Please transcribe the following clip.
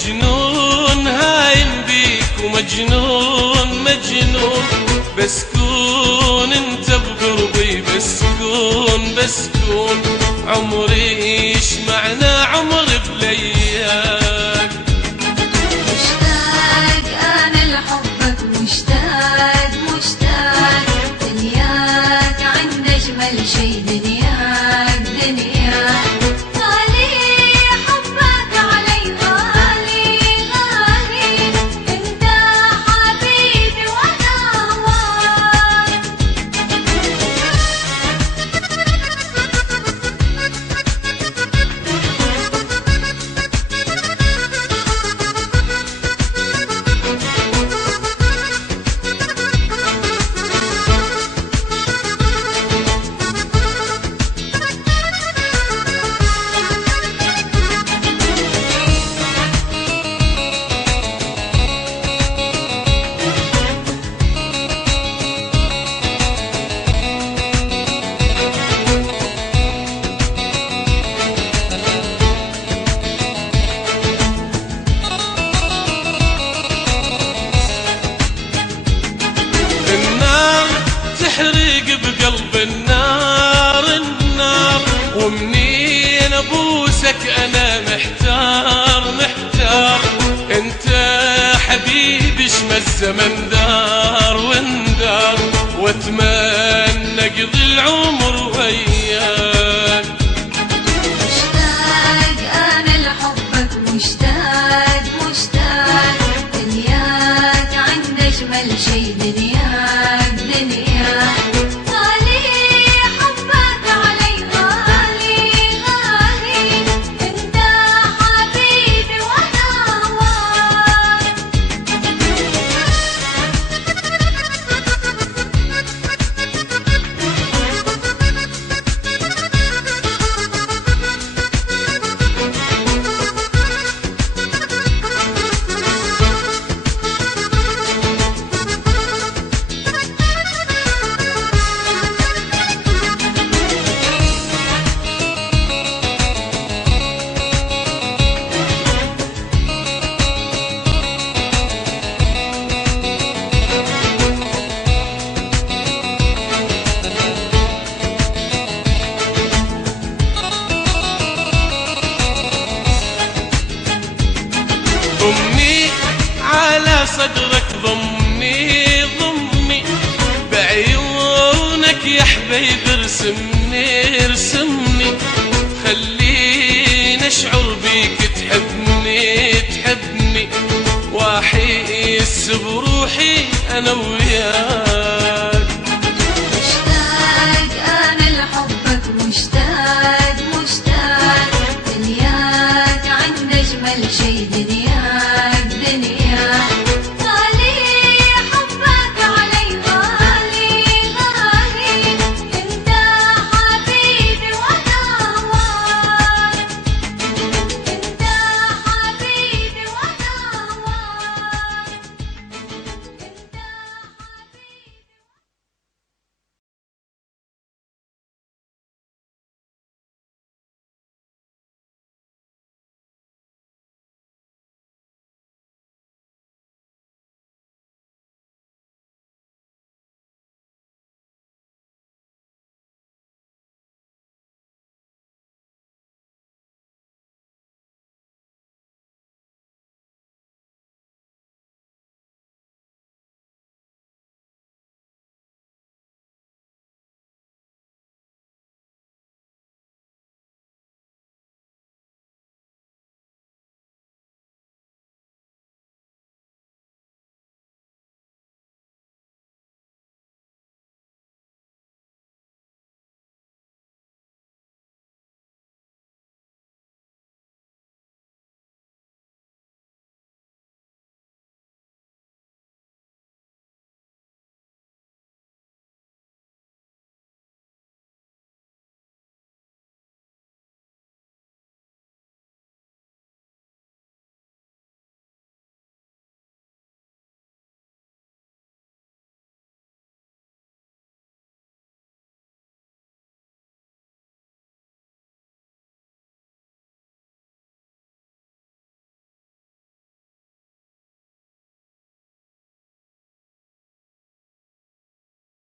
مجنون هايم بيك ومجنون مجنون، بسكون انت بقربي بسكون بسكون، عمري ايش معنى عمري بلياك. مشتاق انا لحبك مشتاق مشتاق، دنياك عند اجمل شي دنياك دنياك، بقلب النار النار، ومنين ابوسك انا محتار محتار، انت حبيبي شما الزمن دار واندار، واتمنى اقضي العمر وياك. مشتاق انا لحبك مشتاق مشتاق، دنياك عند اجمل شي دنياك دنياك، ضمني على صدرك ضمني ضمني، بعيونك يا حبيب ارسمني ارسمني، خليني اشعر بيك تحبني تحبني، واحس بروحي انا وياك.